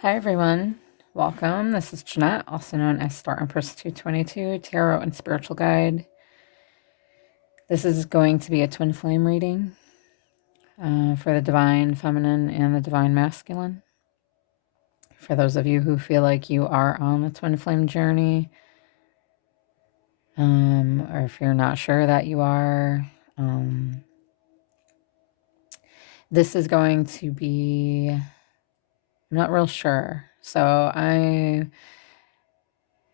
Hi everyone, welcome. This is Jeanette, also known as Star Empess 222 Tarot and Spiritual Guide. This is going to be a twin flame reading for the Divine Feminine and the Divine Masculine. For those of you who feel like you are on the twin flame journey, or if you're not sure that you are, this is going to be, I'm not real sure. So I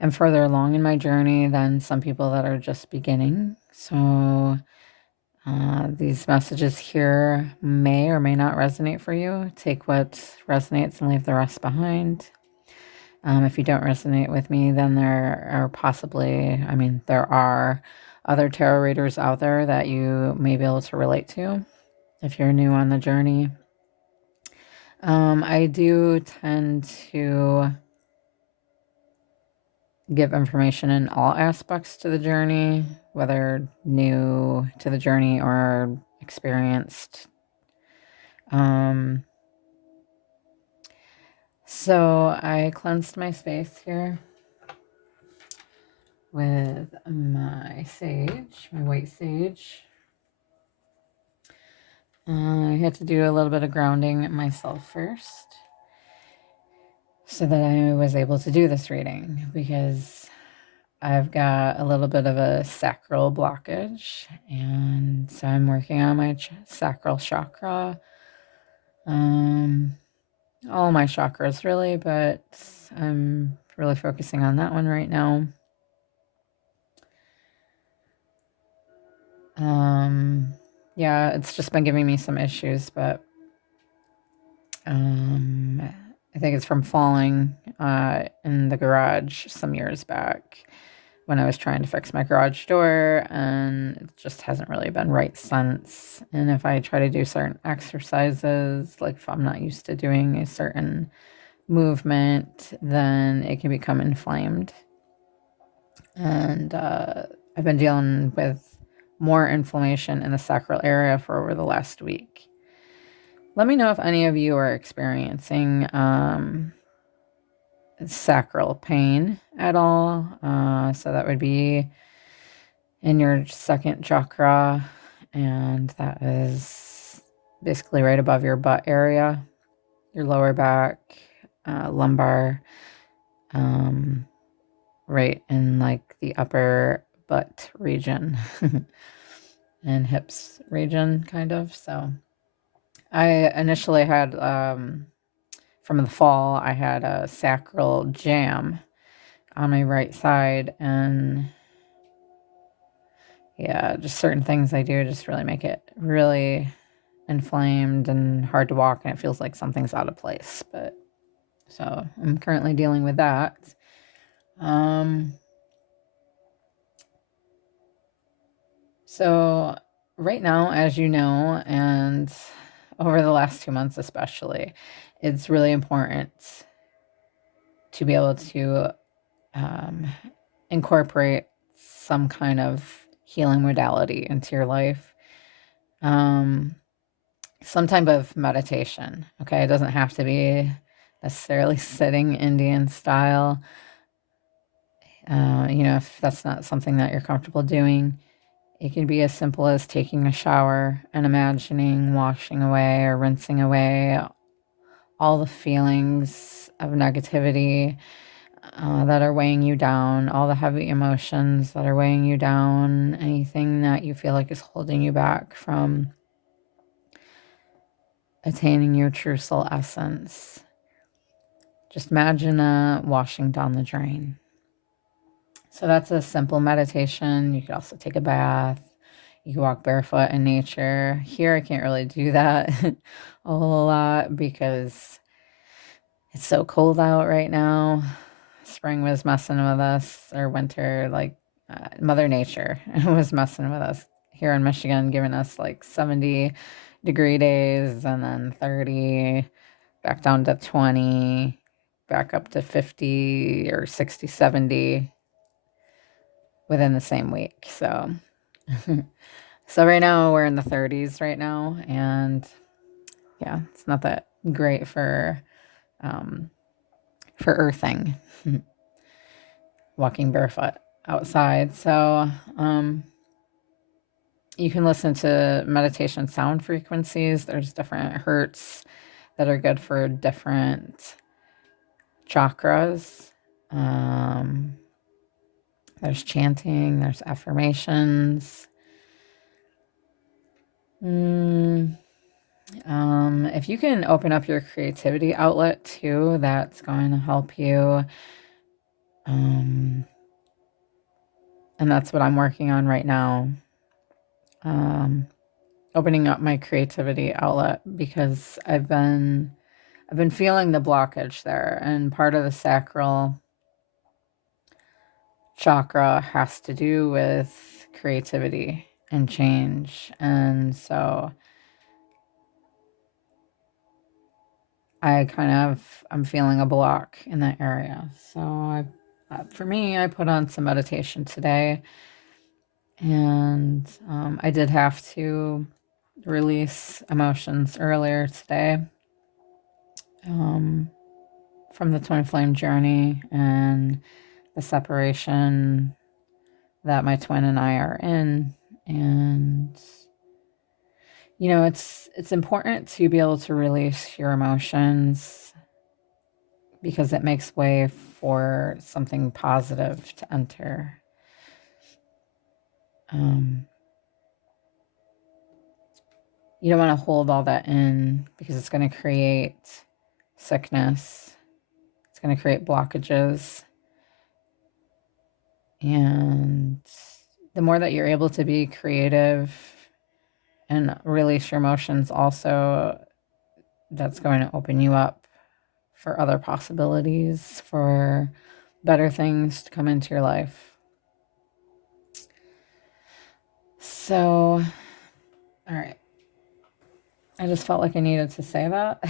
am further along in my journey than some people that are just beginning. So these messages here may or may not resonate for you. Take what resonates and leave the rest behind. If you don't resonate with me, then there are there are other tarot readers out there that you may be able to relate to if you're new on the journey. I do tend to give information in all aspects to the journey, whether new to the journey or experienced. So I cleansed my space here with my sage, my white sage. I had to do a little bit of grounding myself first so that I was able to do this reading, because I've got a little bit of a sacral blockage, and so I'm working on my sacral chakra. All my chakras really, but I'm really focusing on that one right now. Yeah, it's just been giving me some issues, but I think it's from falling in the garage some years back when I was trying to fix my garage door, and it just hasn't really been right since. And if I try to do certain exercises, like if I'm not used to doing a certain movement, then it can become inflamed. And I've been dealing with more inflammation in the sacral area for over the last week. Let me know if any of you are experiencing sacral pain at all. So that would be in your second chakra, and that is basically right above your butt area, your lower back, lumbar, right in like the upper butt region and hips region, kind of. So I initially had, from the fall, I had a sacral jam on my right side, and yeah, just certain things I do just really make it really inflamed and hard to walk, and it feels like something's out of place. But so I'm currently dealing with that. So right now, as you know, and over the last 2 months especially, it's really important to be able to incorporate some kind of healing modality into your life. Some type of meditation, okay? It doesn't have to be necessarily sitting Indian style. If that's not something that you're comfortable doing, it can be as simple as taking a shower and imagining washing away or rinsing away all the feelings of negativity that are weighing you down, all the heavy emotions that are weighing you down, anything that you feel like is holding you back from attaining your true soul essence. Just imagine washing down the drain. So that's a simple meditation. You could also take a bath. You can walk barefoot in nature. Here, I can't really do that a whole lot because it's so cold out right now. Spring was messing with us, or winter, like Mother Nature was messing with us here in Michigan, giving us like 70-degree days, and then 30, back down to 20, back up to 50 or 60, 70 within the same week. So, so right now we're in the 30s right now, and yeah, it's not that great for for earthing, walking barefoot outside. So you can listen to meditation sound frequencies. There's different hertz that are good for different chakras. There's chanting, there's affirmations. If you can open up your creativity outlet too, that's going to help you. And that's what I'm working on right now. Opening up my creativity outlet, because I've been feeling the blockage there, and part of the sacral chakra has to do with creativity and change. And so I'm feeling a block in that area. So for me, I put on some meditation today, and I did have to release emotions earlier today, from the twin flame journey and the separation that my twin and I are in. And it's important to be able to release your emotions, because it makes way for something positive to enter. You don't want to hold all that in, because it's going to create sickness. It's going to create blockages. And the more that you're able to be creative and release your emotions also, that's going to open you up for other possibilities, for better things to come into your life. So, all right. I just felt like I needed to say that.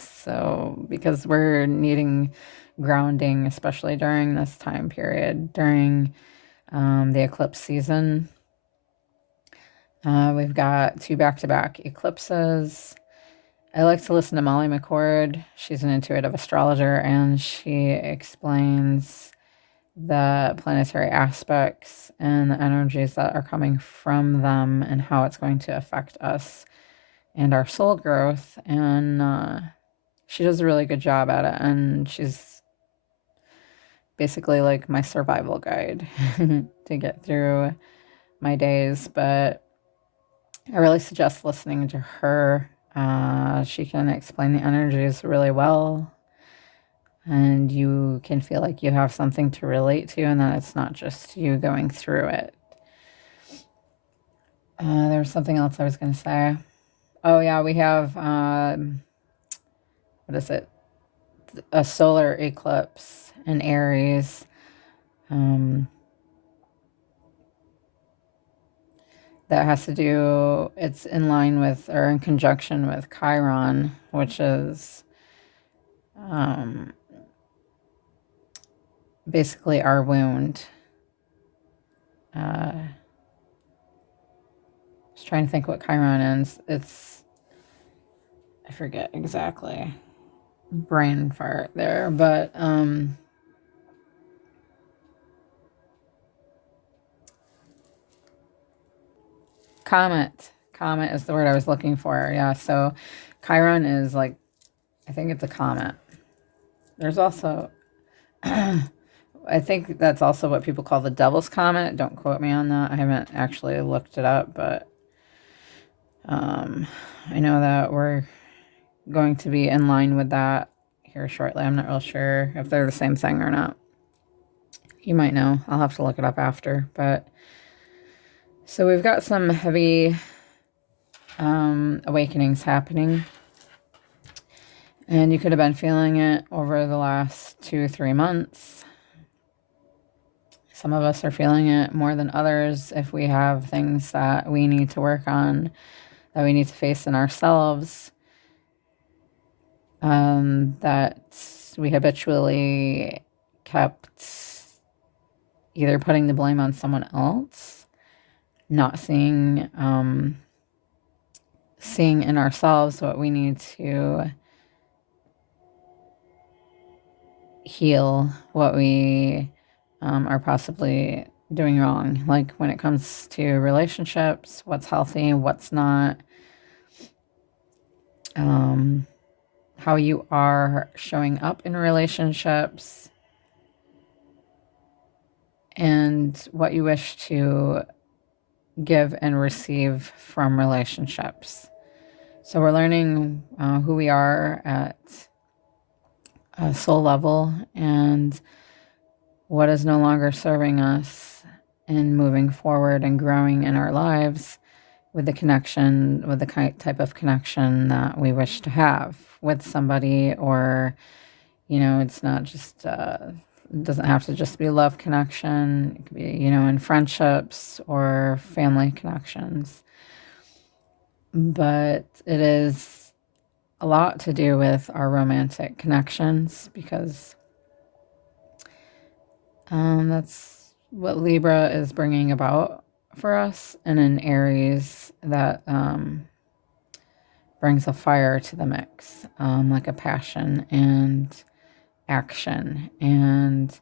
So, because we're needing grounding, especially during this time period, during the eclipse season. We've got 2 back-to-back eclipses. I like to listen to Molly McCord. She's an intuitive astrologer, and she explains the planetary aspects and the energies that are coming from them, and how it's going to affect us and our soul growth. And she does a really good job at it, and she's basically like my survival guide to get through my days. But I really suggest listening to her. She can explain the energies really well, and you can feel like you have something to relate to, and that it's not just you going through it. There was something else I was going to say. Oh yeah, we have, what is it? A solar eclipse in Aries. That has to do, it's in line with, or in conjunction with Chiron, which is basically our wound. Just trying to think what Chiron is. I forget exactly. Brain fart there, but comet. Comet is the word I was looking for. Yeah, so Chiron is like, I think it's a comet. There's also, I think that's also what people call the Devil's Comet. Don't quote me on that. I haven't actually looked it up, but I know that we're going to be in line with that here shortly. I'm not real sure if they're the same thing or not. You might know. I'll have to look it up after. But so we've got some heavy awakenings happening. And you could have been feeling it over the last 2 or 3 months. Some of us are feeling it more than others if we have things that we need to work on, that we need to face in ourselves, that we habitually kept either putting the blame on someone else, not seeing in ourselves what we need to heal what we are possibly doing wrong. Like when it comes to relationships, what's healthy, what's not, how you are showing up in relationships, and what you wish to give and receive from relationships. So we're learning who we are at a soul level and what is no longer serving us in moving forward and growing in our lives with the connection, with the type of connection that we wish to have with somebody. Or, it's not just, it doesn't have to just be love connection. It could be, in friendships or family connections. But it is a lot to do with our romantic connections, because that's what Libra is bringing about for us, and in Aries that brings a fire to the mix, like a passion and action. And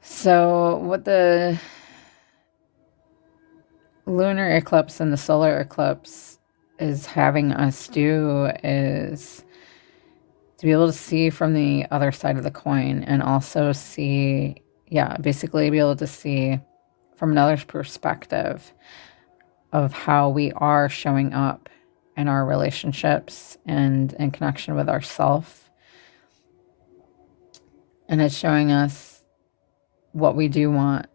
so what the lunar eclipse and the solar eclipse is having us do is to be able to see from the other side of the coin, and also see, basically be able to see from another's perspective of how we are showing up in our relationships and in connection with ourself. And it's showing us what we do want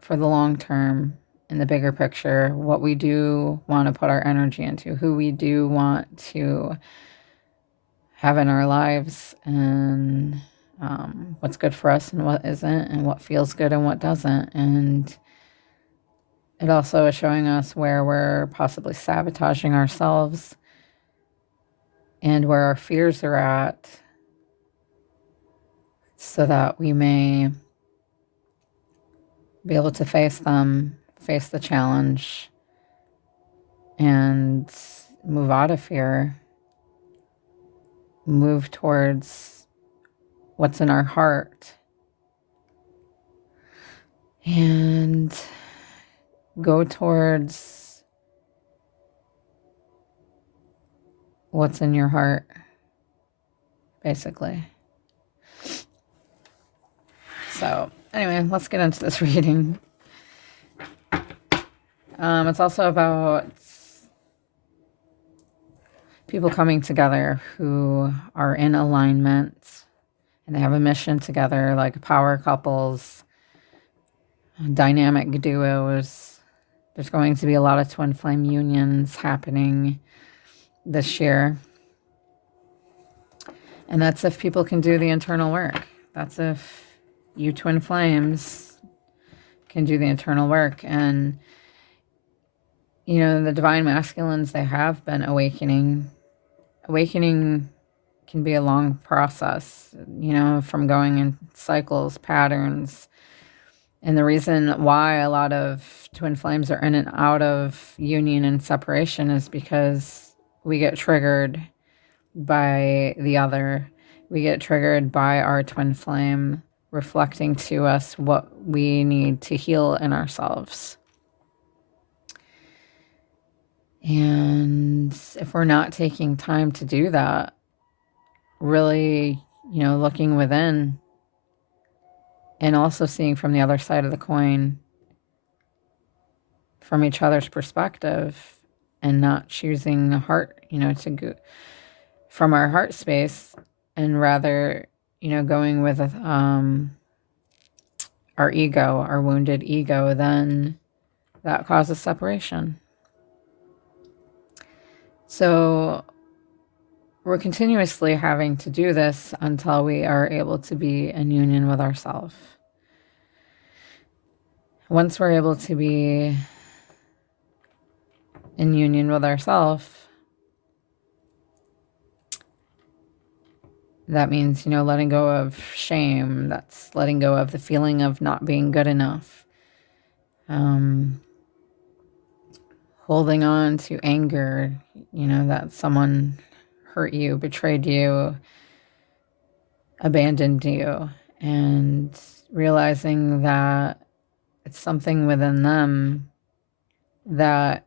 for the long term, in the bigger picture, what we do want to put our energy into, who we do want to have in our lives, and what's good for us and what isn't, and what feels good and what doesn't. And it also is showing us where we're possibly sabotaging ourselves and where our fears are at, so that we may be able to face them, face the challenge, and move out of fear, move towards what's in our heart, and go towards what's in your heart, basically. So anyway, let's get into this reading. It's also about people coming together who are in alignment and they have a mission together, like power couples, dynamic duos. There's going to be a lot of twin flame unions happening this year. And that's if people can do the internal work. That's if you twin flames can do the internal work. And, the divine masculines, they have been awakening. Awakening can be a long process, from going in cycles, patterns. And the reason why a lot of twin flames are in and out of union and separation is because we get triggered by the other. We get triggered by our twin flame reflecting to us what we need to heal in ourselves. And if we're not taking time to do that, really, looking within and also seeing from the other side of the coin, from each other's perspective, and not choosing the heart, to go from our heart space, and rather, going with our ego, our wounded ego, then that causes separation. So we're continuously having to do this until we are able to be in union with ourselves. Once we're able to be in union with ourselves, that means, letting go of shame. That's letting go of the feeling of not being good enough. Holding on to anger, that someone hurt you, betrayed you, abandoned you, and realizing that it's something within them that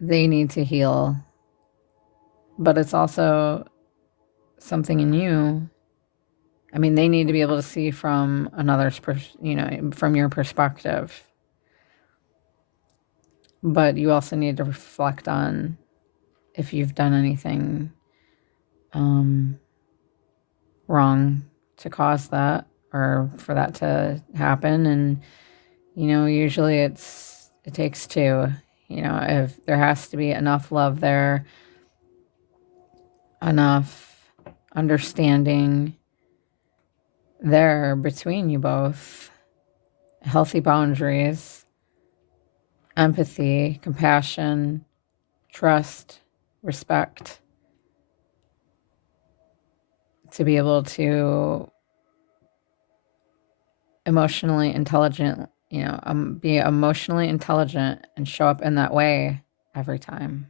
they need to heal, but it's also something in you. I mean, they need to be able to see from another's, from your perspective. But you also need to reflect on if you've done anything wrong to cause that or for that to happen. And, usually it takes two. If there has to be enough love there, enough understanding there between you both, healthy boundaries, empathy, compassion, trust, respect, to be able to emotionally intelligent, be emotionally intelligent and show up in that way every time,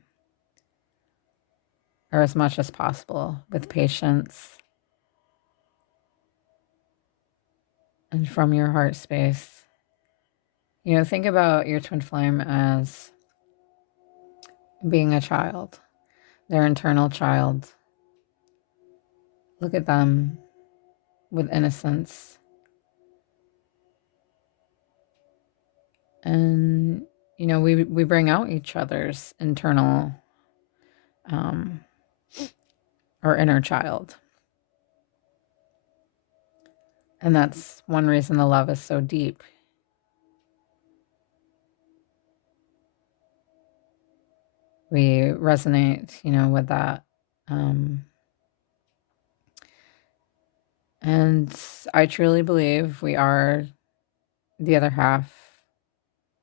or as much as possible, with patience and from your heart space. Think about your twin flame as being a child, their internal child. Look at them with innocence. And, we bring out each other's internal or inner child. And that's one reason the love is so deep. We resonate, with that. And I truly believe we are the other half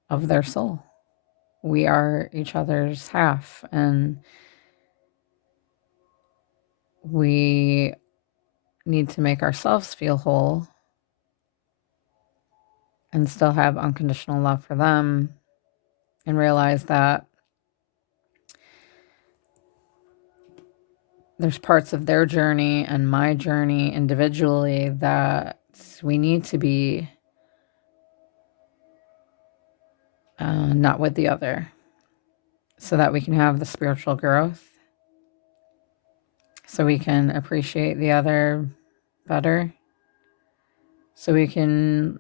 of their soul. We are each other's half, and we need to make ourselves feel whole and still have unconditional love for them, and realize that there's parts of their journey and my journey individually that we need to be not with the other, so that we can have the spiritual growth, so we can appreciate the other better, so we can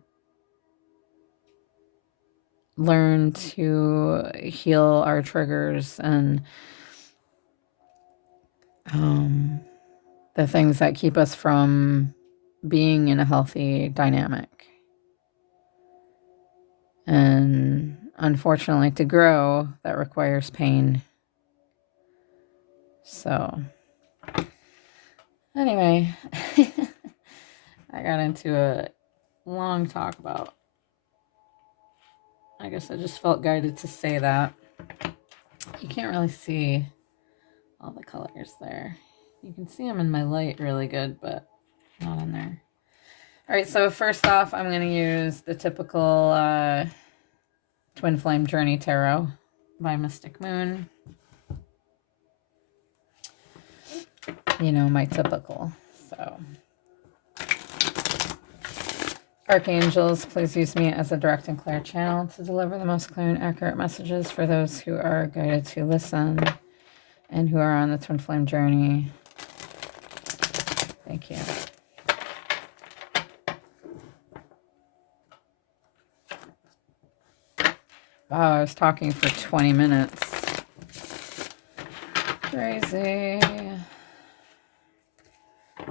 learn to heal our triggers and the things that keep us from being in a healthy dynamic. And unfortunately, to grow, that requires pain. So, anyway, I got into a long talk about, I guess I just felt guided to say that. You can't really see all the colors there. You can see them in my light really good, but not in there. All right, so first off, I'm going to use the typical Twin Flame Journey Tarot by Mystic Moon. My typical. So, Archangels, please use me as a direct and clear channel to deliver the most clear and accurate messages for those who are guided to listen and who are on the Twin Flame journey. Thank you. Wow, I was talking for 20 minutes. Crazy.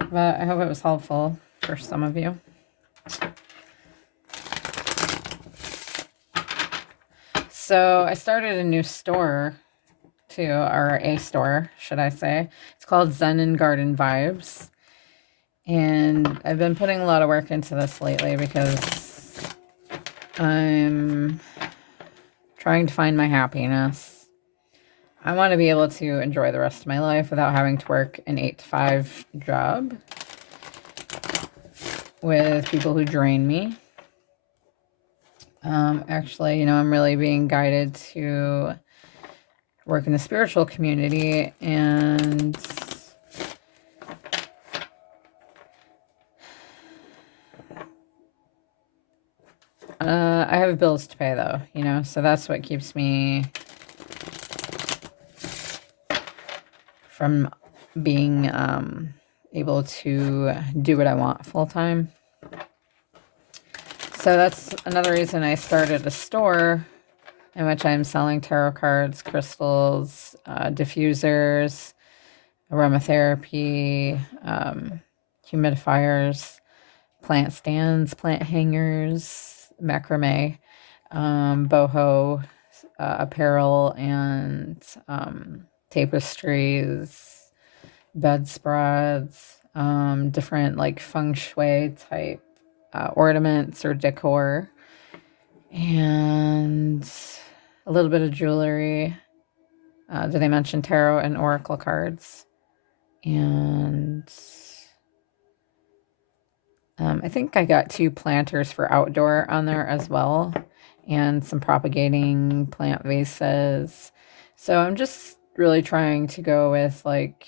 But I hope it was helpful for some of you. So I started a new store too, or a store, should I say. It's called Zen and Garden Vibes. And I've been putting a lot of work into this lately because I'm trying to find my happiness. I want to be able to enjoy the rest of my life without having to work an 8-to-5 job with people who drain me. Actually, I'm really being guided to work in the spiritual community and I have bills to pay though, you know, so that's what keeps me from being able to do what I want full time. So that's another reason I started a store in which I'm selling tarot cards, crystals, diffusers, aromatherapy, humidifiers, plant stands, plant hangers, macrame, boho, apparel, and tapestries, bedspreads, different like feng shui type ornaments or decor, and a little bit of jewelry. Did I mention tarot and oracle cards? And I think I got 2 planters for outdoor on there as well, and some propagating plant vases. So I'm just really trying to go with like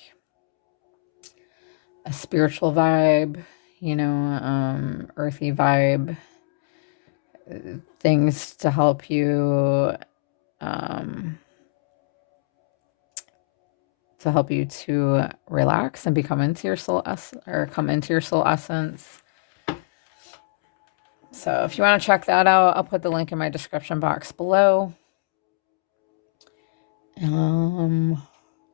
a spiritual vibe, you know, earthy vibe, things to help you to relax and become into your soul come into your soul essence. So if you want to check that out, I'll put the link in my description box below.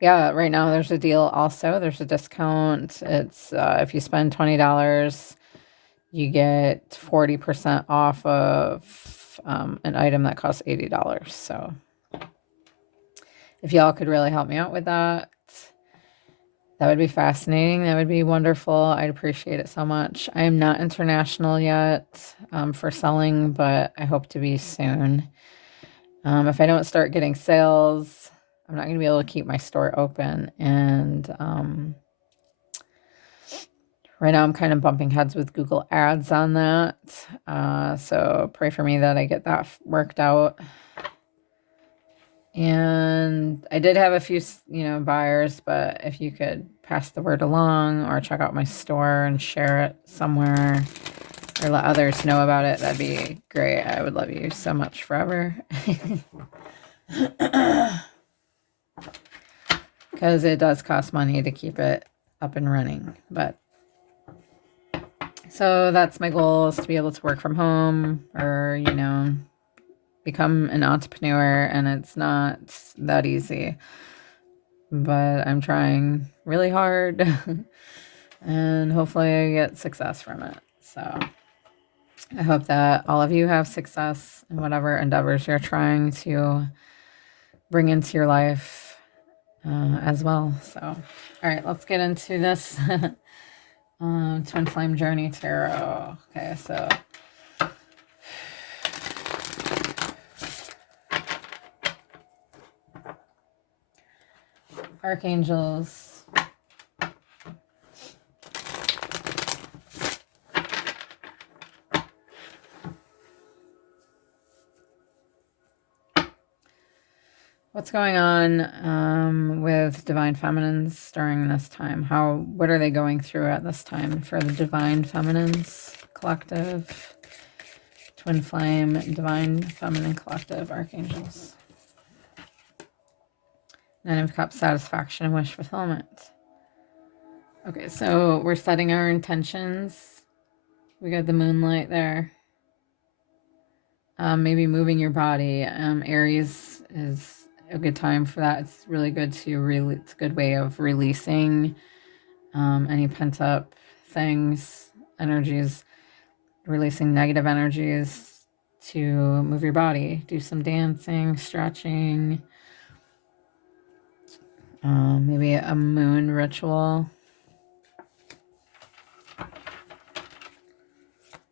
Yeah, right now there's a deal also. There's a discount. It's if you spend $20, you get 40% off of an item that costs $80. So if y'all could really help me out with that, that would be fascinating. That would be wonderful. I'd appreciate it so much. I am not international yet for selling, but I hope to be soon. If I don't start getting sales, I'm not going to be able to keep my store open. And right now I'm kind of bumping heads with Google Ads on that. So pray for me that I get that worked out. And I did have a few, you know, buyers, but if you could pass the word along or check out my store and share it somewhere or let others know about it, that'd be great. I would love you so much forever. Because it does cost money to keep it up and running. But so that's my goal, is to be able to work from home or, you know, become an entrepreneur, and it's not that easy, but I'm trying really hard and hopefully I get success from it. So I hope that all of you have success in whatever endeavors you're trying to bring into your life as well. So, all right, let's get into this Twin Flame Journey Tarot. Okay, so Archangels. What's going on with Divine Feminines during this time? What are they going through at this time for the Divine Feminines Collective? Twin Flame, Divine Feminine Collective, Archangels. Nine of Cups, satisfaction and wish fulfillment. Okay, so we're setting our intentions. We got the moonlight there. Maybe moving your body. Aries is a good time for that. It's really good to it's a good way of releasing any pent up things, energies, releasing negative energies, to move your body, do some dancing, stretching, maybe a moon ritual.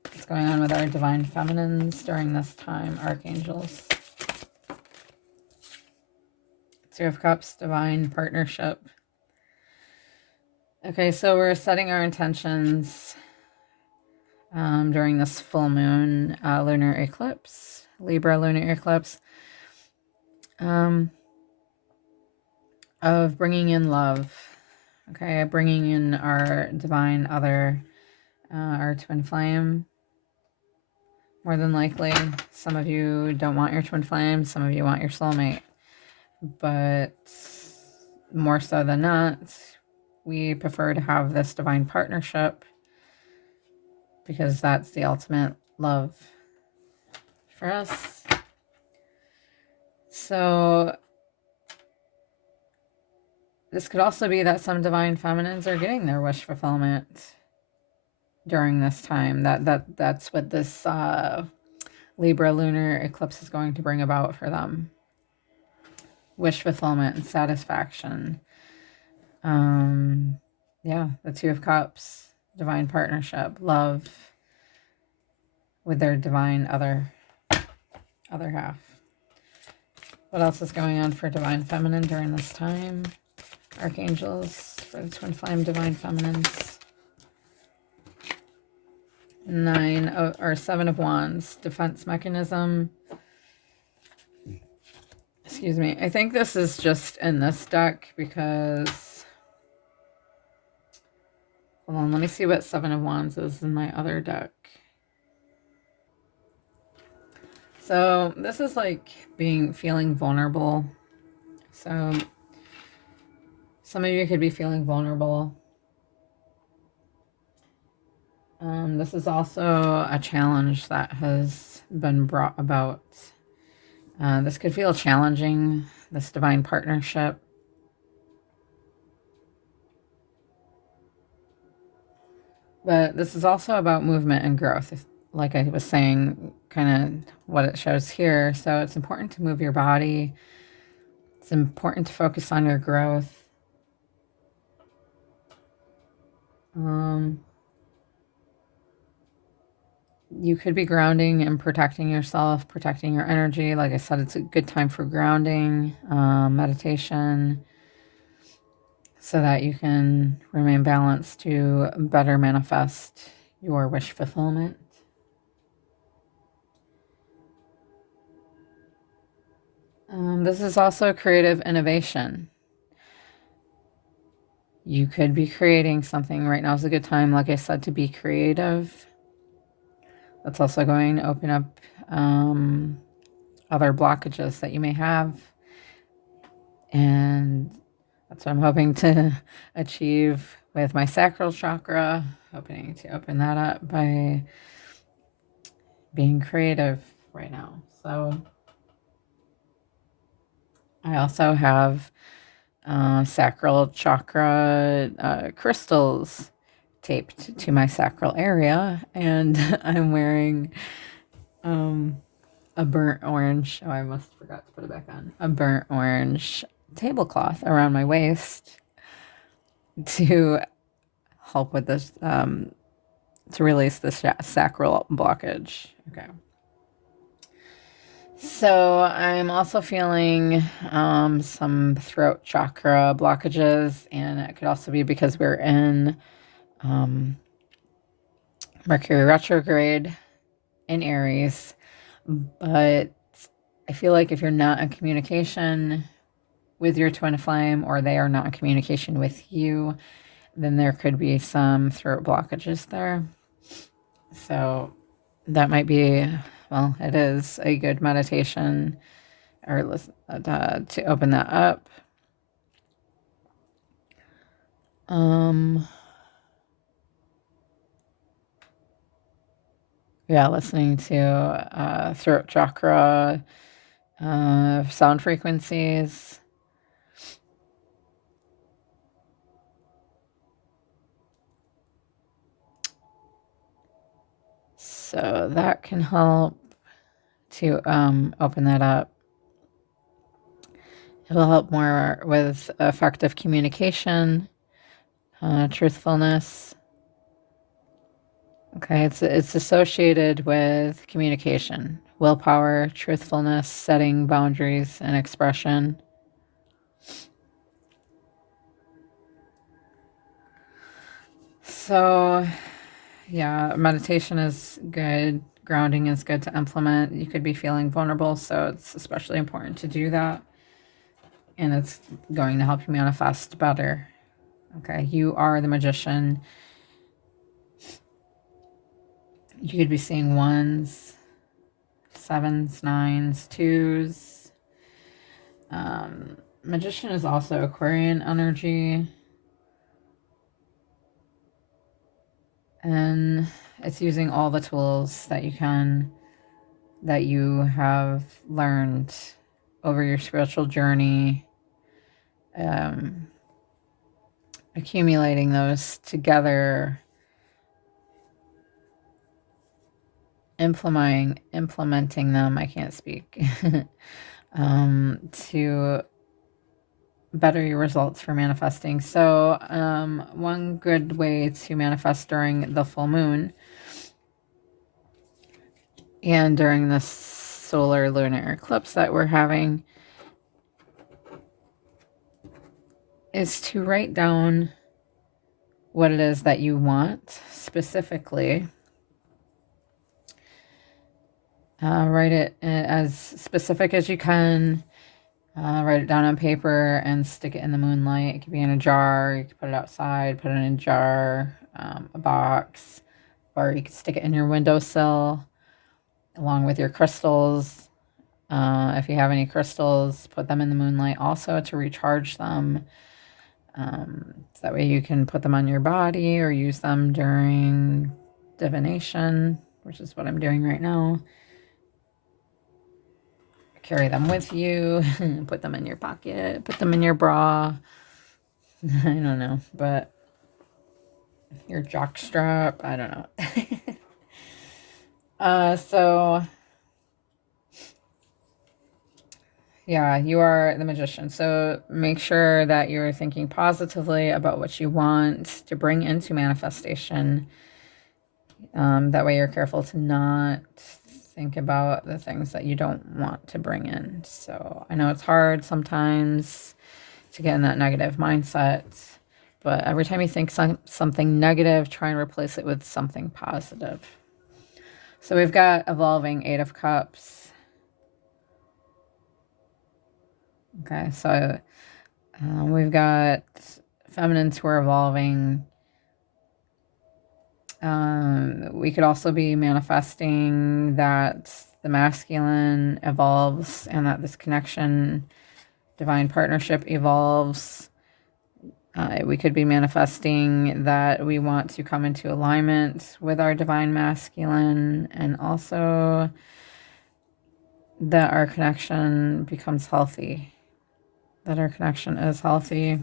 What's going on with our Divine Feminines during this time, Archangels? Two of Cups, Divine Partnership. Okay, so we're setting our intentions during this full moon, lunar eclipse, Libra lunar eclipse, of bringing in love. Okay, bringing in our divine other, our twin flame, more than likely. Some of you don't want your twin flame, some of you want your soulmate. But more so than not, we prefer to have this divine partnership because that's the ultimate love for us. So this could also be that some divine feminines are getting their wish fulfillment during this time. That's what this Libra lunar eclipse is going to bring about for them. Wish fulfillment and satisfaction. Yeah, the Two of Cups, divine partnership, love with their divine other half. What else is going on for divine feminine during this time? Archangels for the twin flame divine feminines. 7 of Wands, defense mechanism. Excuse me. I think this is just in this deck because, hold on, let me see what 7 of Wands is in my other deck. So this is like feeling vulnerable. So some of you could be feeling vulnerable. This is also a challenge that has been brought about. This could feel challenging, this divine partnership. But this is also about movement and growth, like I was saying, kind of what it shows here. So it's important to move your body. It's important to focus on your growth. You could be grounding and protecting yourself, protecting your energy. Like I said, it's a good time for grounding, meditation, so that you can remain balanced to better manifest your wish fulfillment. This is also creative innovation. You could be creating something. Right now is a good time, like I said, to be creative. That's also going to open up other blockages that you may have. And that's what I'm hoping to achieve with my sacral chakra, hoping to open that up by being creative right now. So I also have sacral chakra crystals taped to my sacral area, and I'm wearing a burnt orange, oh, I must forgot to put it back on, a burnt orange tablecloth around my waist to help with this, to release the sacral blockage. Okay. So I'm also feeling some throat chakra blockages, and it could also be because we're in Mercury retrograde in Aries. But I feel like if you're not in communication with your twin flame, or they are not in communication with you, then there could be some throat blockages there. So that might be, well, it is a good meditation or to open that up. Yeah, listening to throat chakra sound frequencies. So that can help to open that up. It will help more with effective communication, truthfulness. Okay, it's associated with communication, willpower, truthfulness, setting boundaries, and expression. So, yeah, meditation is good. Grounding is good to implement. You could be feeling vulnerable, so it's especially important to do that. And it's going to help you manifest better. Okay, you are the magician. You could be seeing ones. sevens, nines, twos. Magician is also Aquarian energy. And it's using all the tools that you have learned over your spiritual journey, accumulating those together, implementing them, I can't speak, to better your results for manifesting. So one good way to manifest during the full moon and during this solar lunar eclipse that we're having is to write down what it is that you want specifically. Write it as specific as you can. Write it down on paper and stick it in the moonlight. It could be in a jar. You could put it outside, put it in a jar, a box, or you could stick it in your windowsill along with your crystals. If you have any crystals, put them in the moonlight also to recharge them. So that way you can put them on your body or use them during divination, which is what I'm doing right now. Carry them with you, put them in your pocket, put them in your bra. I don't know, but your jock strap, I don't know. So yeah, you are the magician. So make sure that you're thinking positively about what you want to bring into manifestation. That way you're careful to not think about the things that you don't want to bring in. So I know it's hard sometimes to get in that negative mindset, but every time you think something negative, try and replace it with something positive. So we've got evolving 8 of Cups. Okay, so we've got feminines who are evolving. We could also be manifesting that the masculine evolves and that this connection, divine partnership evolves. We could be manifesting that we want to come into alignment with our divine masculine, and also that our connection becomes healthy, that our connection is healthy.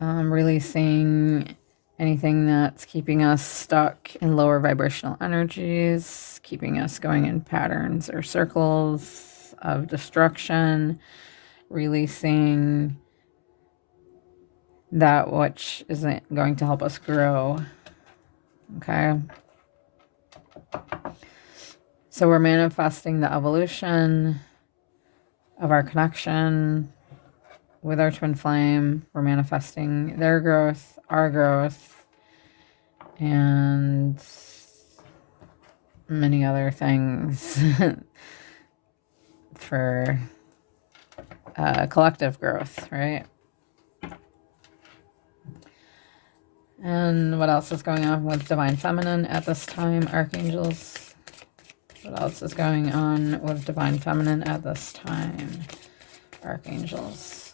Releasing anything that's keeping us stuck in lower vibrational energies, keeping us going in patterns or circles of destruction, releasing that which isn't going to help us grow. Okay. So we're manifesting the evolution of our connection with our twin flame. We're manifesting their growth, our growth, and many other things for collective growth, right? And what else is going on with Divine Feminine at this time, Archangels? What else is going on with Divine Feminine at this time, Archangels?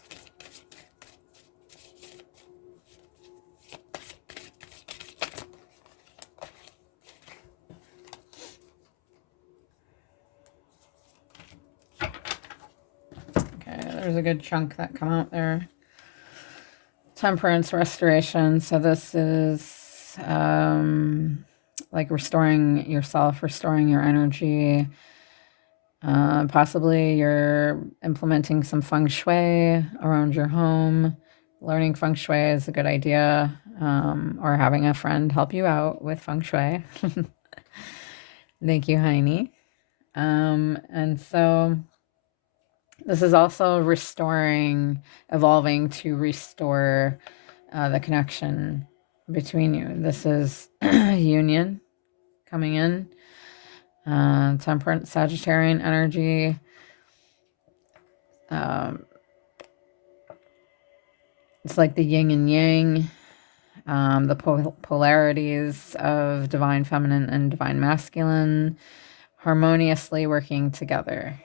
Okay, there's a good chunk that come out there. Temperance, restoration. So this is like restoring yourself, restoring your energy. Possibly you're implementing some feng shui around your home. Learning feng shui is a good idea, or having a friend help you out with feng shui. Thank you, Heini. And so this is also restoring, evolving to restore the connection between you. This is union coming in. Temperance, Sagittarian energy. It's like the yin and yang, the polarities of divine feminine and divine masculine harmoniously working together.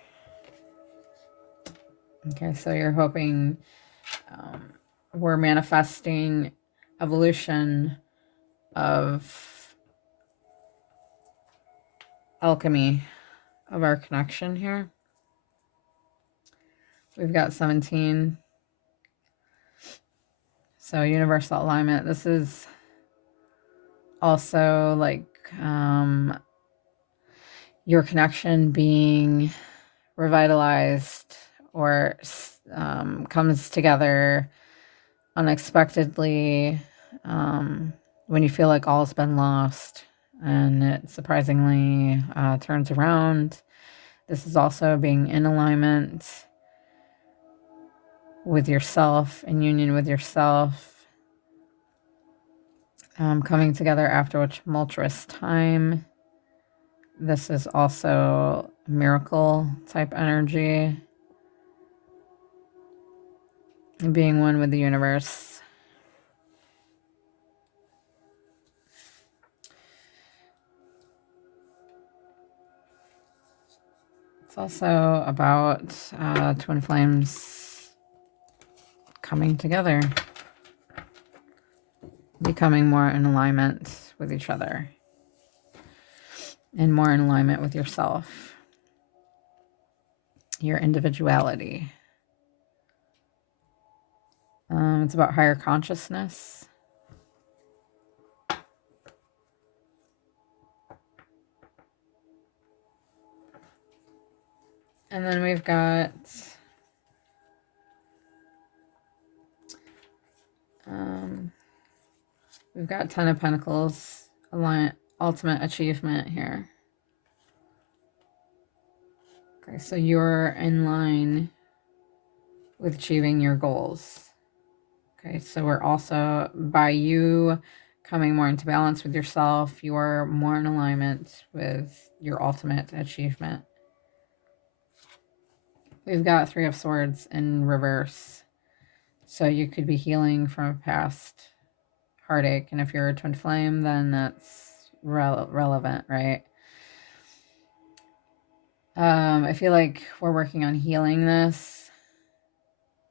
Okay, so you're hoping we're manifesting evolution of alchemy of our connection here. We've got 17. So universal alignment. This is also like your connection being revitalized or comes together unexpectedly when you feel like all's been lost, and it surprisingly turns around. This is also being in alignment with yourself, in union with yourself, coming together after a tumultuous time. This is also miracle type energy, being one with the universe. It's also about twin flames coming together, becoming more in alignment with each other and more in alignment with yourself, your individuality. It's about higher consciousness. And then we've got Ten of Pentacles, ultimate achievement here. Okay, so you're in line with achieving your goals. Okay, so we're also, by you coming more into balance with yourself, you're more in alignment with your ultimate achievement. We've got Three of Swords in reverse. So you could be healing from a past heartache. And if you're a twin flame, then that's relevant, right? I feel like we're working on healing this,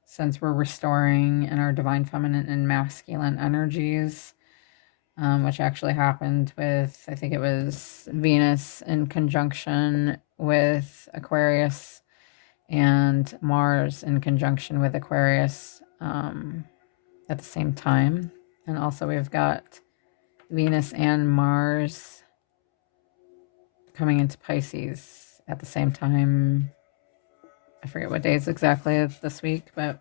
since we're restoring in our divine feminine and masculine energies, which actually happened with, I think it was Venus in conjunction with Aquarius and Mars in conjunction with Aquarius at the same time. And also we've got Venus and Mars coming into Pisces at the same time. I forget what days exactly this week, but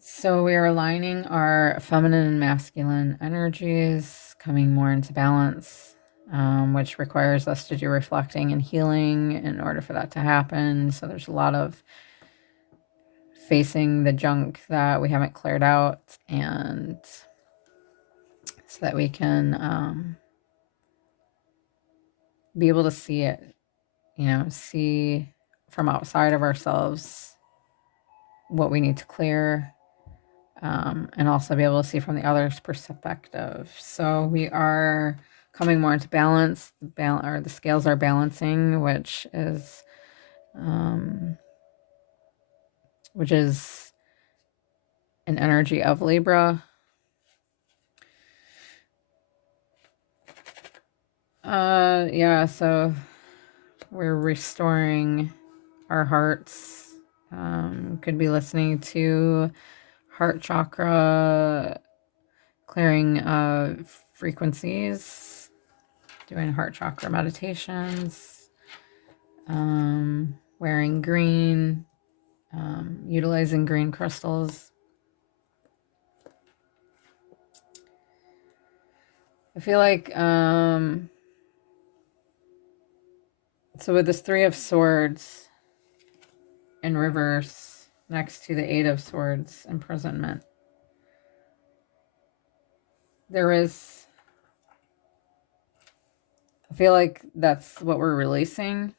so we are aligning our feminine and masculine energies, coming more into balance, which requires us to do reflecting and healing in order for that to happen. So there's a lot of facing the junk that we haven't cleared out, and so that we can be able to see it, see from outside of ourselves what we need to clear, and also be able to see from the other's perspective. So we are coming more into balance. The scales are balancing, which is an energy of Libra. Yeah, so we're restoring our hearts. Could be listening to heart chakra clearing of frequencies, doing heart chakra meditations, wearing green, utilizing green crystals. I feel like so with this Three of Swords in reverse next to the Eight of Swords, imprisonment, I feel like that's what we're releasing,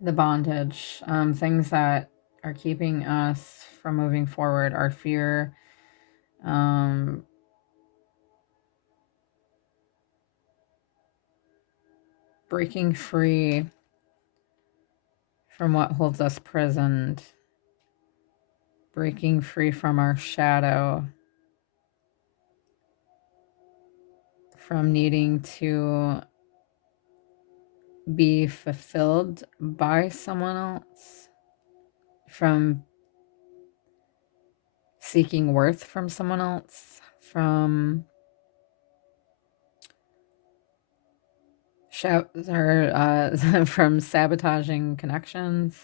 the bondage, things that are keeping us from moving forward, our fear, breaking free from what holds us prisoned, breaking free from our shadow, from needing to be fulfilled by someone else, from seeking worth from someone else, from from sabotaging connections,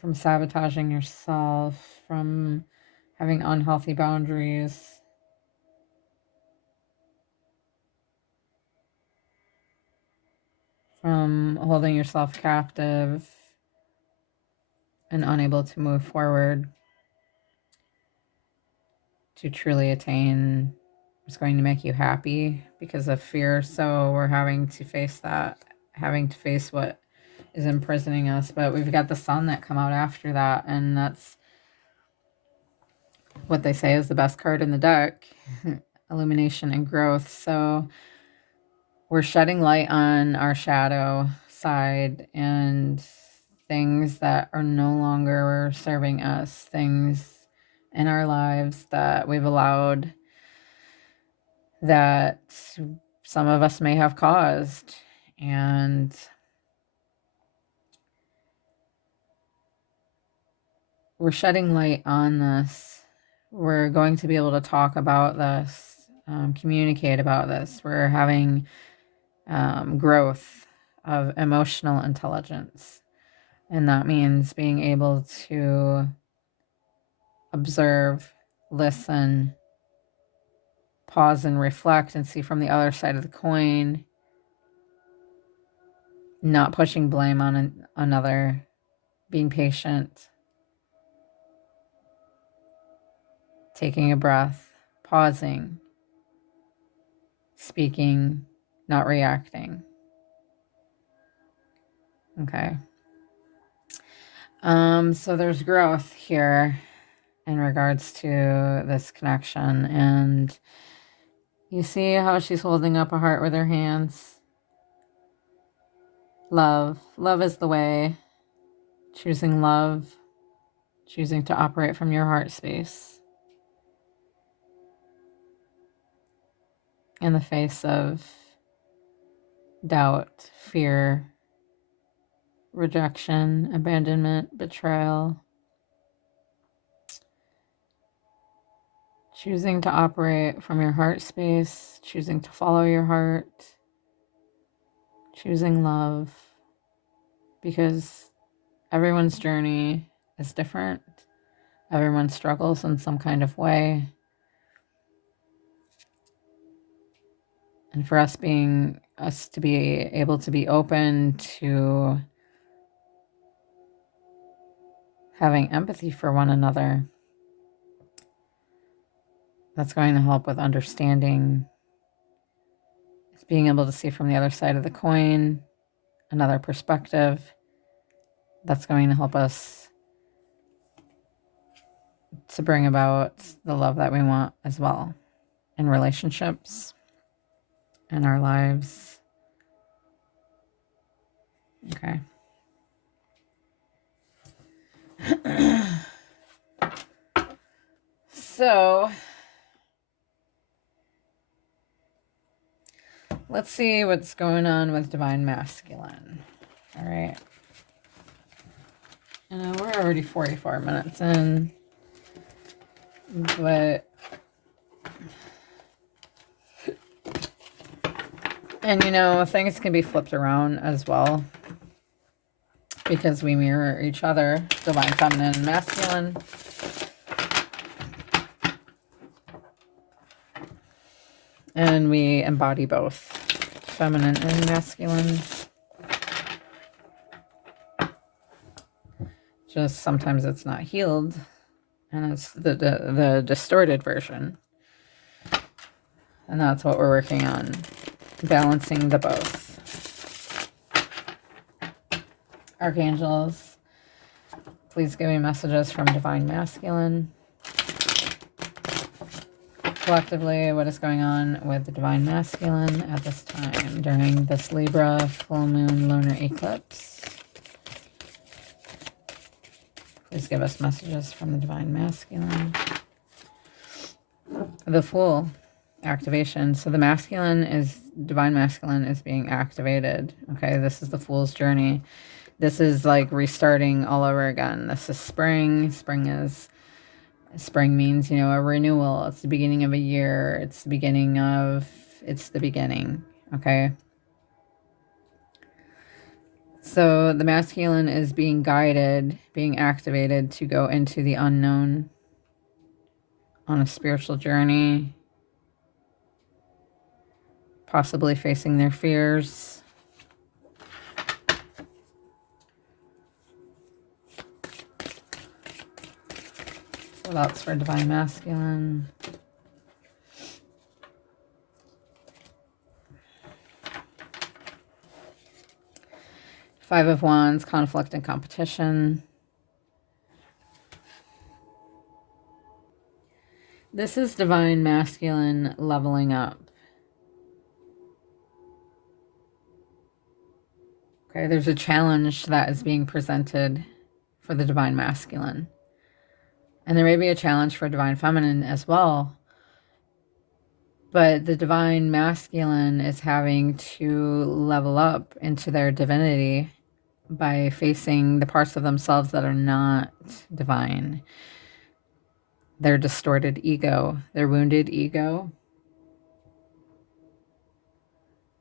from sabotaging yourself, from having unhealthy boundaries, from holding yourself captive and unable to move forward to truly attain what's going to make you happy because of fear. So we're having to face that, having to face what is imprisoning us. But we've got the sun that come out after that, and that's what they say is the best card in the deck. Illumination and growth. So we're shedding light on our shadow side and things that are no longer serving us, things in our lives that we've allowed, that some of us may have caused. And we're shedding light on this. We're going to be able to talk about this, communicate about this. We're having growth of emotional intelligence. And that means being able to observe, listen, pause and reflect and see from the other side of the coin, not pushing blame on another, being patient, taking a breath, pausing, speaking, not reacting. Okay. So there's growth here in regards to this connection, and you see how she's holding up a heart with her hands. Love. Love is the way. Choosing love. Choosing to operate from your heart space. In the face of doubt, fear, rejection, abandonment, betrayal. Choosing to operate from your heart space. Choosing to follow your heart. Choosing love. Because everyone's journey is different. Everyone struggles in some kind of way. And for us to be able to be open to having empathy for one another, that's going to help with understanding. It's being able to see from the other side of the coin, another perspective. That's going to help us to bring about the love that we want as well in relationships, in our lives. Okay. So let's see what's going on with Divine Masculine. All right. We're already 44 minutes in, but things can be flipped around as well because we mirror each other, Divine Feminine and Masculine. And we embody both feminine and masculine. Just sometimes it's not healed, and it's the distorted version. And that's what we're working on, balancing the both. Archangels, please give me messages from Divine Masculine. collectively, what is going on with the Divine Masculine at this time during this Libra full moon lunar eclipse? Please give us messages from the Divine Masculine. The Fool activation. So the Divine Masculine is being activated. Okay, this is the Fool's journey. This is like restarting all over again. This is spring. Spring means, you know, a renewal. It's the beginning of a year. It's the beginning. Okay. So the masculine is being guided, being activated to go into the unknown on a spiritual journey, possibly facing their fears. So that's for Divine Masculine. Five of Wands, conflict and competition. This is Divine Masculine leveling up. Okay, there's a challenge that is being presented for the Divine Masculine. And there may be a challenge for Divine Feminine as well. But the Divine Masculine is having to level up into their divinity by facing the parts of themselves that are not divine. Their distorted ego, their wounded ego.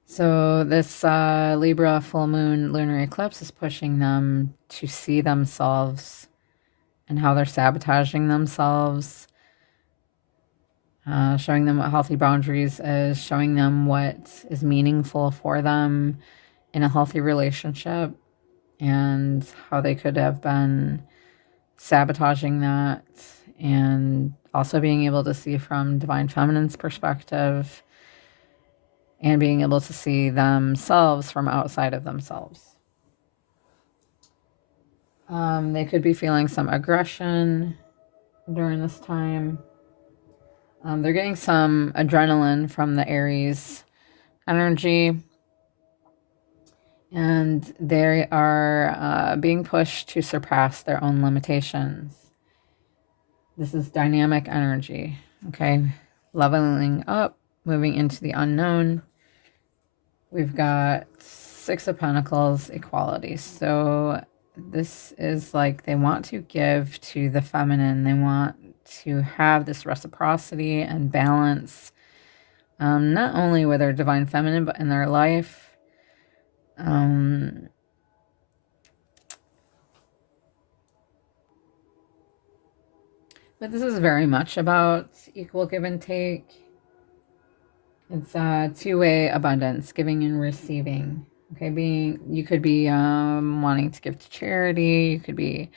So this Libra full moon lunar eclipse is pushing them to see themselves and how they're sabotaging themselves, showing them what healthy boundaries is, showing them what is meaningful for them in a healthy relationship, and how they could have been sabotaging that, and also being able to see from Divine Feminine's perspective and being able to see themselves from outside of themselves. They could be feeling some aggression during this time. They're getting some adrenaline from the Aries energy, and they are being pushed to surpass their own limitations. This is dynamic energy, okay? Leveling up, moving into the unknown. We've got Six of Pentacles, equality. So this is like they want to give to the feminine. They want to have this reciprocity and balance, not only with their Divine Feminine, but in their life. But this is very much about equal give and take. It's a two-way abundance, giving and receiving. Okay, you could be wanting to give to charity. You could be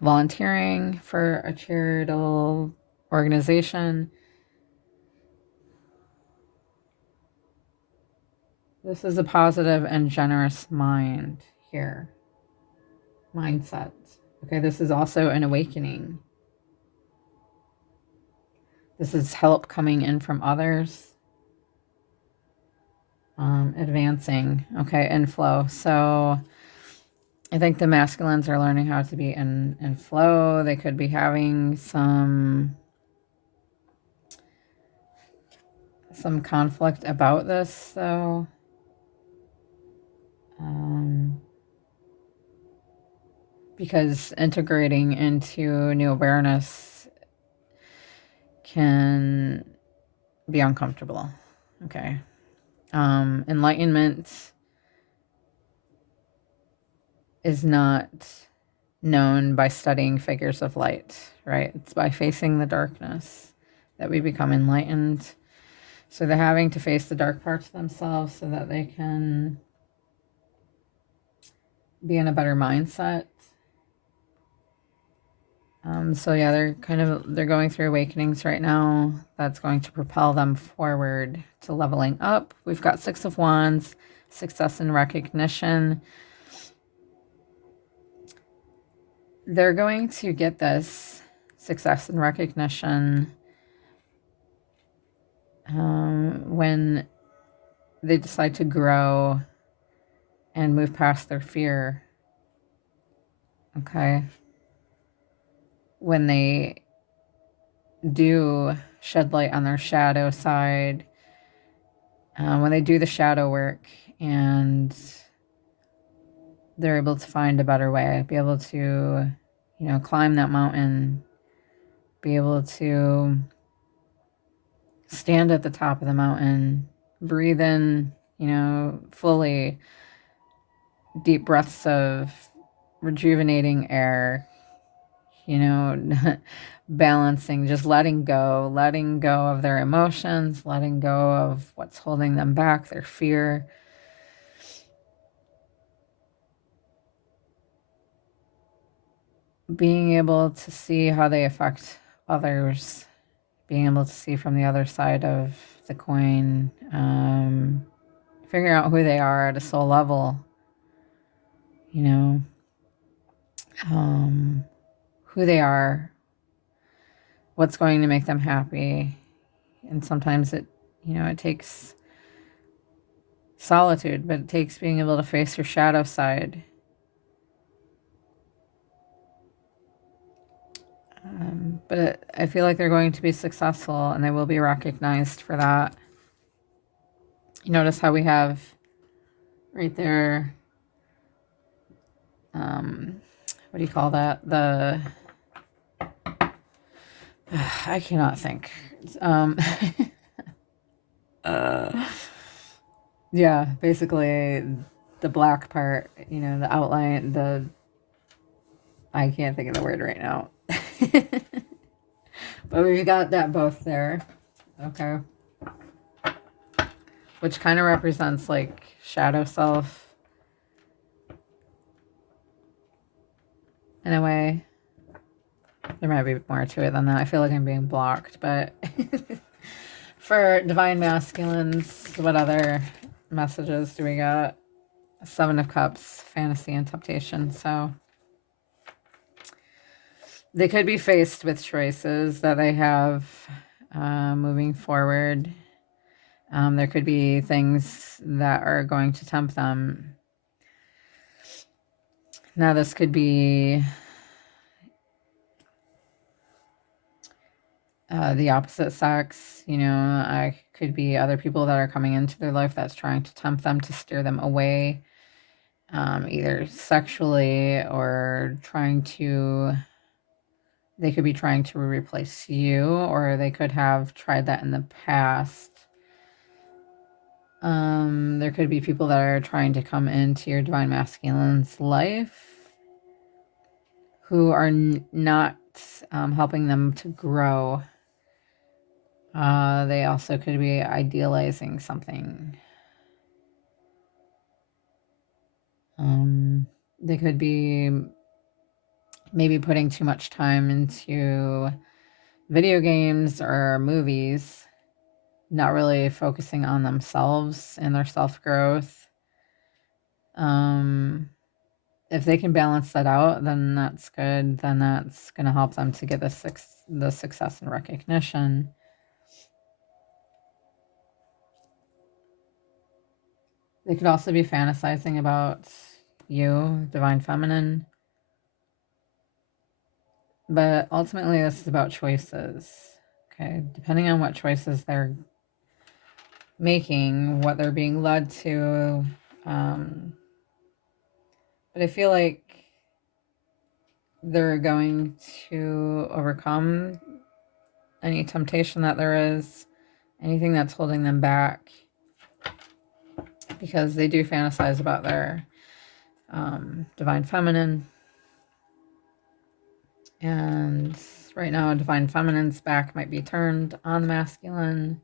volunteering for a charitable organization. This is a positive and generous mind here. Mindset. Okay, this is also an awakening. This is help coming in from others. Advancing, okay, in flow. So I think the masculines are learning how to be in flow. They could be having some conflict about this, though. Because integrating into new awareness can be uncomfortable. Okay. Enlightenment is not known by studying figures of light, right? It's by facing the darkness that we become enlightened. So they're having to face the dark parts of themselves so that they can be in a better mindset. So yeah, they're going through awakenings right now. That's going to propel them forward to leveling up. We've got Six of Wands, success and recognition. They're going to get this success and recognition when they decide to grow and move past their fear. Okay. When they do shed light on their shadow side, when they do the shadow work and they're able to find a better way, be able to, climb that mountain, be able to stand at the top of the mountain, breathe in, fully deep breaths of rejuvenating air, balancing, just letting go of their emotions, letting go of what's holding them back, their fear. Being able to see how they affect others, being able to see from the other side of the coin, figuring out who they are at a soul level, who they are, what's going to make them happy. And sometimes it takes solitude, but it takes being able to face your shadow side. But I feel like they're going to be successful and they will be recognized for that. You notice how we have right there, what do you call that? I cannot think. Yeah, basically the black part, the outline, I can't think of the word right now. But we've got that both there. Okay. Which kind of represents like shadow self in a way. There might be more to it than that. I feel like I'm being blocked, but for divine masculines, what other messages do we got? Seven of Cups, fantasy and temptation. So they could be faced with choices that they have moving forward. There could be things that are going to tempt them. Now, this could be the opposite sex. I could be other people that are coming into their life that's trying to tempt them, to steer them away, either sexually or they could be trying to replace you, or they could have tried that in the past. There could be people that are trying to come into your divine masculine's life who are not helping them to grow. They also could be idealizing something. They could be maybe putting too much time into video games or movies, not really focusing on themselves and their self-growth. If they can balance that out, then that's good. Then that's going to help them to get the success and recognition. They could also be fantasizing about you, divine feminine. But ultimately, this is about choices. Okay, depending on what choices they're making, what they're being led to. But I feel like they're going to overcome any temptation that there is, anything that's holding them back, because they do fantasize about their divine feminine. And right now, divine feminine's back might be turned on the masculine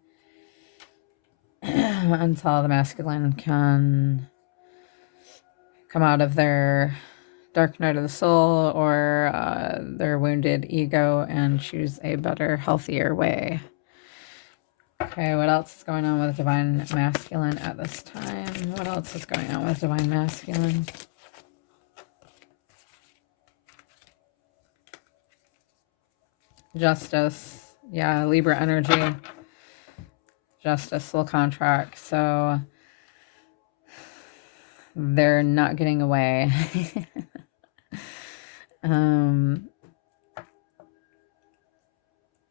until the masculine can come out of their dark night of the soul or their wounded ego and choose a better, healthier way. Okay, what else is going on with divine masculine at this time? What else is going on with divine masculine? Justice. Yeah, Libra energy. Justice, soul contract. So they're not getting away.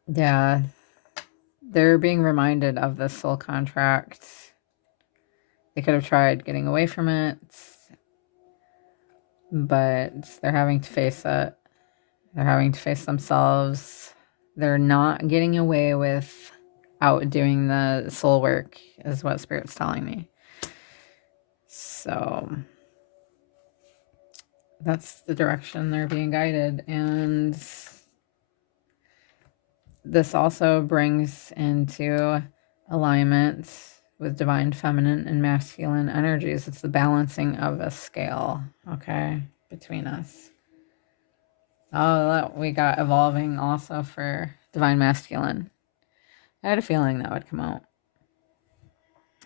Yeah, they're being reminded of this soul contract. They could have tried getting away from it, but they're having to face it. They're having to face themselves. They're not getting away without doing the soul work, is what Spirit's telling me. So that's the direction they're being guided. And this also brings into alignment with divine feminine and masculine energies. It's the balancing of a scale, okay, between us. Oh, we got evolving also for divine masculine. I had a feeling that would come out.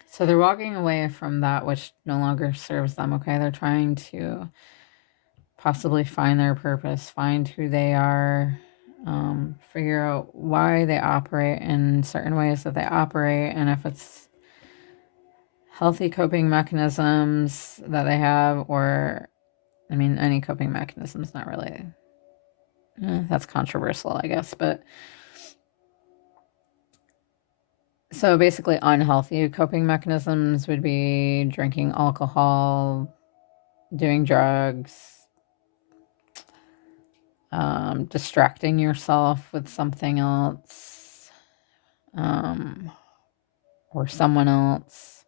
So they're walking away from that which no longer serves them, okay? They're trying to possibly find their purpose, find who they are, figure out why they operate in certain ways that they operate, and if it's healthy coping mechanisms that they have, or, I mean, any coping mechanism is not really, that's controversial, I guess, but so basically unhealthy coping mechanisms would be drinking alcohol, doing drugs, distracting yourself with something else, or someone else,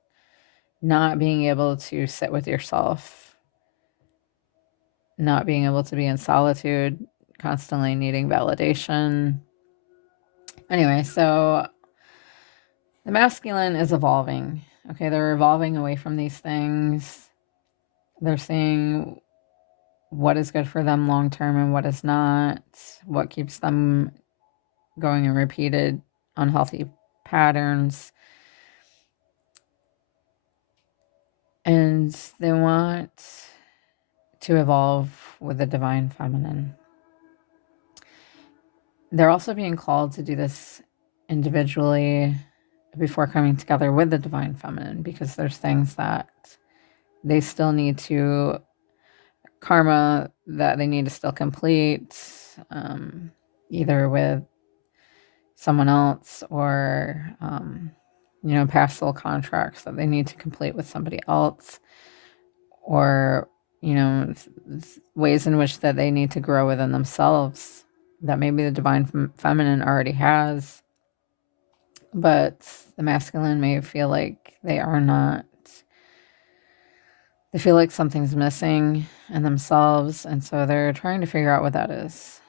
not being able to sit with yourself, not being able to be in solitude, constantly needing validation. Anyway, so the masculine is evolving. Okay, they're evolving away from these things. They're seeing what is good for them long term and what is not, what keeps them going in repeated unhealthy patterns. And they want to evolve with the divine feminine. They're also being called to do this individually before coming together with the divine feminine, because there's things that they still need to, karma that they need to still complete, either with someone else or, past soul contracts that they need to complete with somebody else, or, ways in which that they need to grow within themselves that maybe the divine feminine already has, but the masculine may feel like they are not. They feel like something's missing in themselves, and so they're trying to figure out what that is.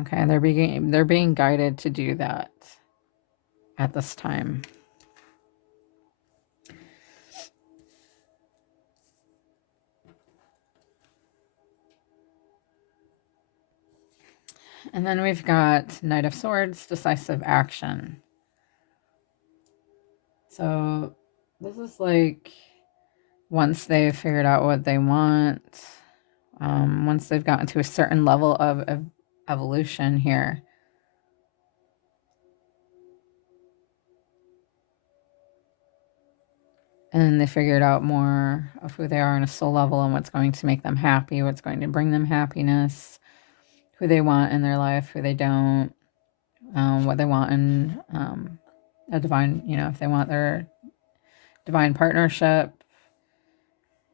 Okay, they're being guided to do that at this time. And then we've got Knight of Swords, decisive action. So this is like once they've figured out what they want, once they've gotten to a certain level of evolution here, and they figured out more of who they are on a soul level and what's going to make them happy, what's going to bring them happiness, who they want in their life, who they don't, what they want in a divine, if they want their divine partnership,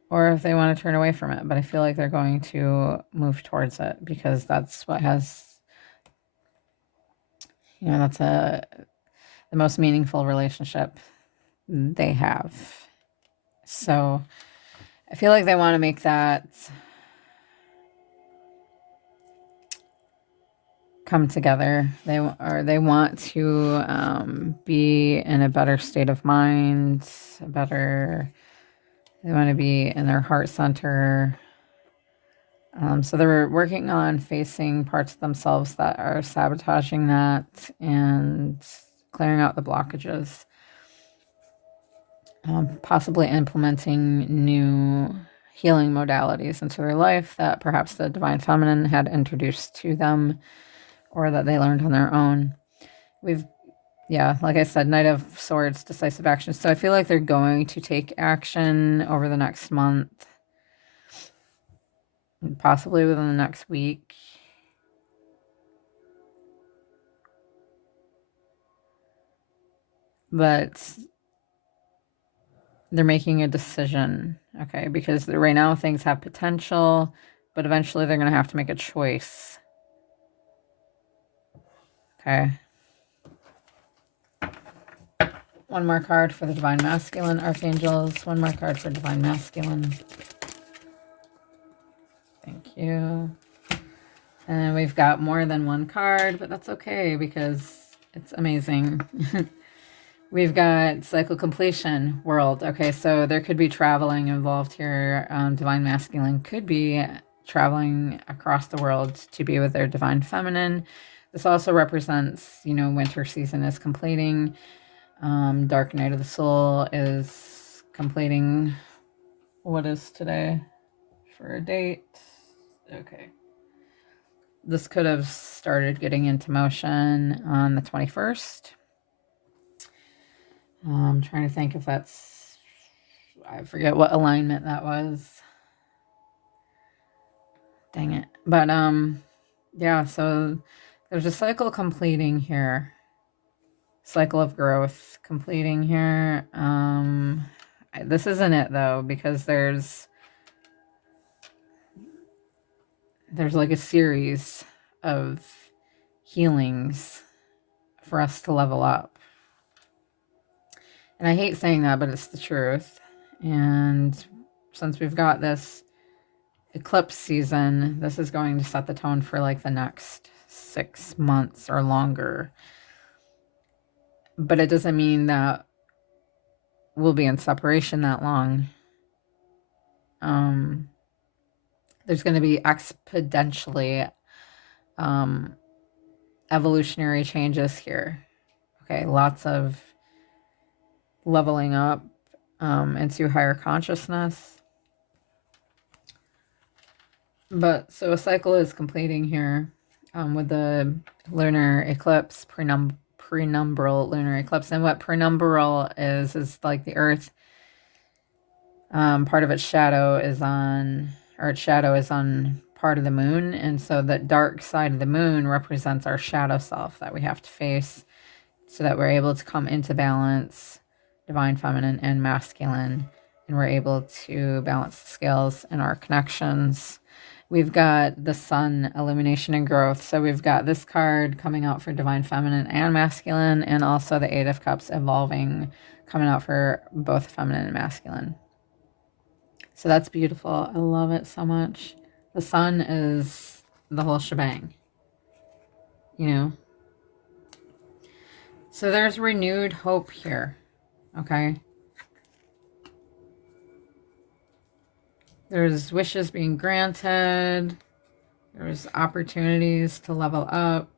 or if they want to turn away from it. But I feel like they're going to move towards it, because that's what has, that's the most meaningful relationship they have. So I feel like they want to make that come together. They want to be in a better state of mind, they want to be in their heart center. So they're working on facing parts of themselves that are sabotaging that and clearing out the blockages. Possibly implementing new healing modalities into their life that perhaps the divine feminine had introduced to them, or that they learned on their own. We've Yeah, like I said, Knight of Swords, decisive action. So I feel like they're going to take action over the next month, possibly within the next week. But they're making a decision, okay? Because right now things have potential, but eventually they're going to have to make a choice, okay? One more card for the Divine Masculine Archangels. One more card for Divine Masculine. Thank you. And we've got more than one card, but that's okay because it's amazing. We've got cycle completion, world. Okay, so there could be traveling involved here. Divine Masculine could be traveling across the world to be with their Divine Feminine. This also represents, you know, winter season is completing. Dark Night of the Soul is completing. What is today for a date? Okay. This could have started getting into motion on the 21st. I'm trying to think if that's, I forget what alignment that was. Dang it. But yeah, so there's a cycle completing here. Cycle of growth completing here. This isn't it though, because there's like a series of healings for us to level up. And I hate saying that, but it's the truth. And since we've got this eclipse season, this is going to set the tone for like the next 6 months or longer. But it doesn't mean that we'll be in separation that long. There's going to be exponentially evolutionary changes here. Okay, lots of leveling up into higher consciousness. But so a cycle is completing here with the lunar eclipse, prenumbral lunar eclipse. And what prenumbral is like the earth. Part of its shadow is on, or its shadow is on part of the moon. And so the dark side of the moon represents our shadow self that we have to face so that we're able to come into balance, divine feminine and masculine, and we're able to balance the scales in our connections. We've got the sun, illumination and growth. So we've got this card coming out for divine feminine and masculine, and also the Eight of Cups evolving, coming out for both feminine and masculine. So that's beautiful. I love it so much. The sun is the whole shebang, you know? So there's renewed hope here, okay? There's wishes being granted. There's opportunities to level up.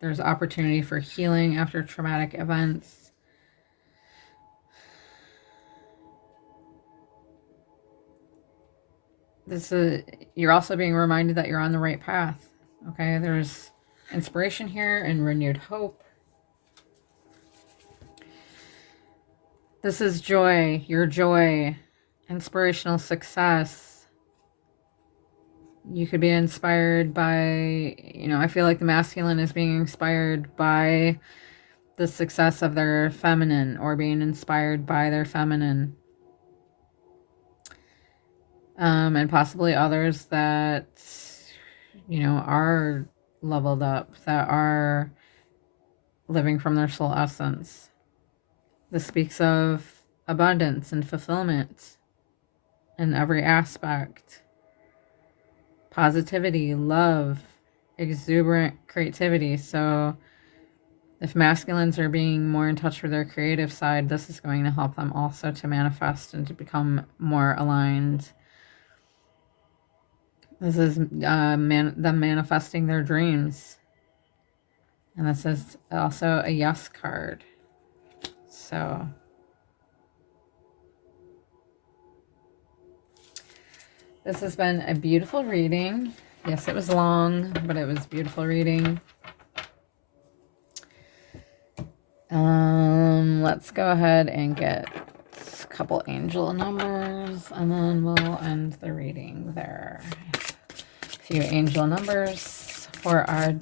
There's opportunity for healing after traumatic events. You're also being reminded that you're on the right path. Okay, there's inspiration here and renewed hope. This is joy, your joy, inspirational success. You could be inspired by, you know, I feel like the masculine is being inspired by the success of their feminine, or being inspired by their feminine. And possibly others that, you know, are leveled up, that are living from their soul essence. This speaks of abundance and fulfillment in every aspect. Positivity, love, exuberant creativity. So if masculines are being more in touch with their creative side, this is going to help them also to manifest and to become more aligned. This is them manifesting their dreams. And this is also a yes card. So this has been a beautiful reading. Yes, it was long, but it was beautiful reading. Let's go ahead and get a couple angel numbers, and then we'll end the reading there. A few angel numbers for our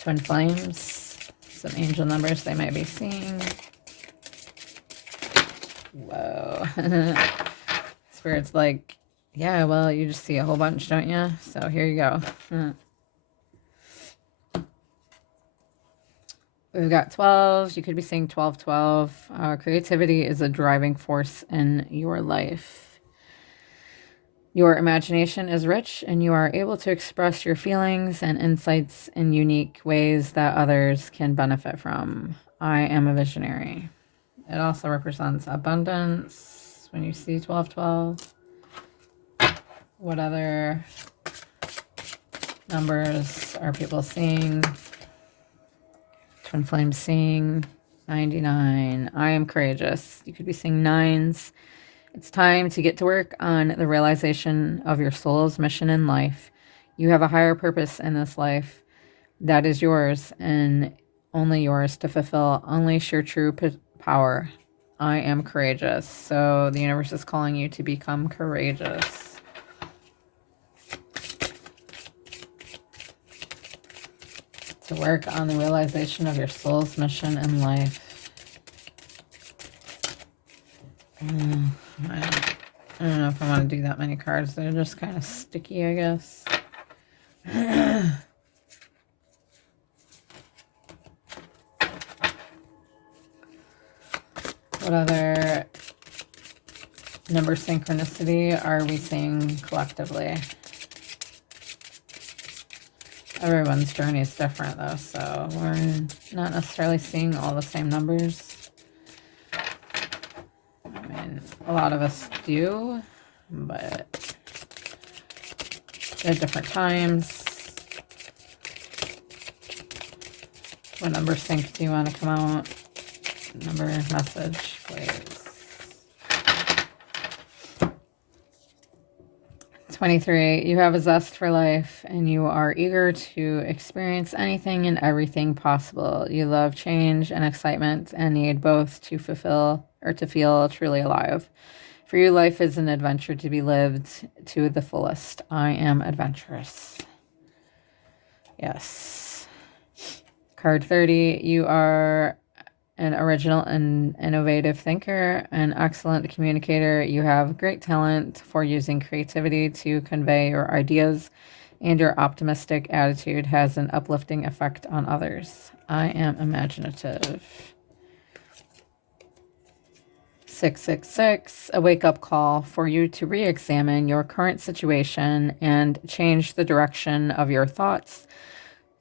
twin flames. Some angel numbers they might be seeing. Whoa. Spirit's like, yeah, well, you just see a whole bunch, don't you? So here you go. We've got 12. You could be seeing 12, 12. Creativity is a driving force in your life. Your imagination is rich, and you are able to express your feelings and insights in unique ways that others can benefit from. I am a visionary. It also represents abundance when you see 12, 12. What other numbers are people seeing? Twin flame seeing 99. I am courageous. You could be seeing 9s. It's time to get to work on the realization of your soul's mission in life. You have a higher purpose in this life that is yours and only yours to fulfill. Unleash your true power. I am courageous. So the universe is calling you to become courageous. To work on the realization of your soul's mission in life. I don't know if I want to do that many cards. They're just kind of sticky, I guess. What other number synchronicity are we seeing collectively? Everyone's journey is different, though, so we're not necessarily seeing all the same numbers. I mean, a lot of us do, but at different times. What number sync do you want to come out? Number message, please. 23. You have a zest for life, and you are eager to experience anything and everything possible. You love change and excitement and need both to fulfill or to feel truly alive. For you, life is an adventure to be lived to the fullest. I am adventurous. Yes. Card 30. You are an original and innovative thinker, an excellent communicator. You have great talent for using creativity to convey your ideas, and your optimistic attitude has an uplifting effect on others. I am imaginative. 666, a wake-up call for you to re-examine your current situation and change the direction of your thoughts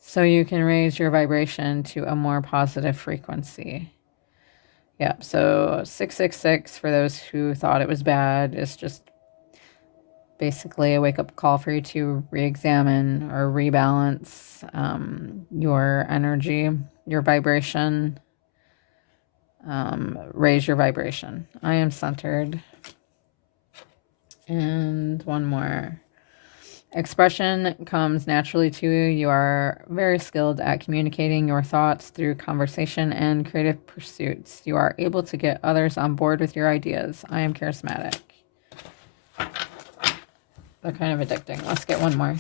so you can raise your vibration to a more positive frequency. Yeah, so 666, for those who thought it was bad, is just basically a wake-up call for you to re-examine or rebalance your energy, your vibration, raise your vibration. I am centered. And one more. Expression comes naturally to you. You are very skilled at communicating your thoughts through conversation and creative pursuits. You are able to get others on board with your ideas. I am charismatic. They're kind of addicting. Let's get one more.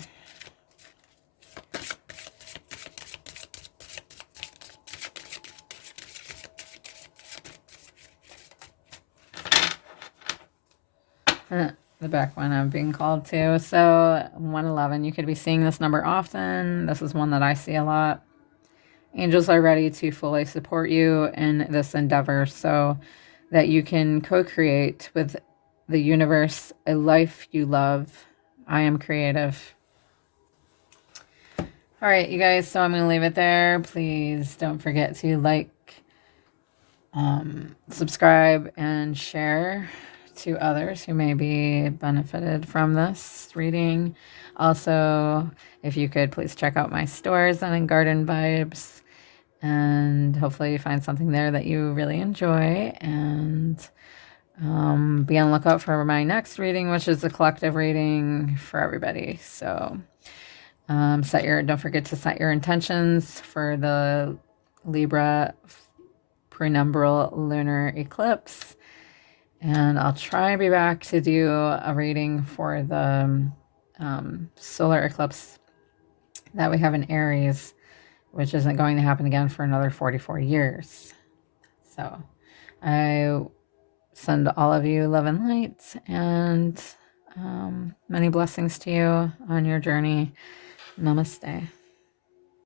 The back one I'm being called to. So 111, you could be seeing this number often. This is one that I see a lot. Angels are ready to fully support you in this endeavor so that you can co-create with the universe a life you love. I am creative. All right, you guys, so I'm going to leave it there. Please don't forget to like, subscribe, and share to others who may be benefited from this reading. Also, if you could please check out my stores on Garden Vibes, and hopefully you find something there that you really enjoy. And be on the lookout for my next reading, which is a collective reading for everybody. So don't forget to set your intentions for the Libra penumbral lunar eclipse. And I'll try and be back to do a reading for the solar eclipse that we have in Aries, which isn't going to happen again for another 44 years. So I send all of you love and light, and many blessings to you on your journey. Namaste.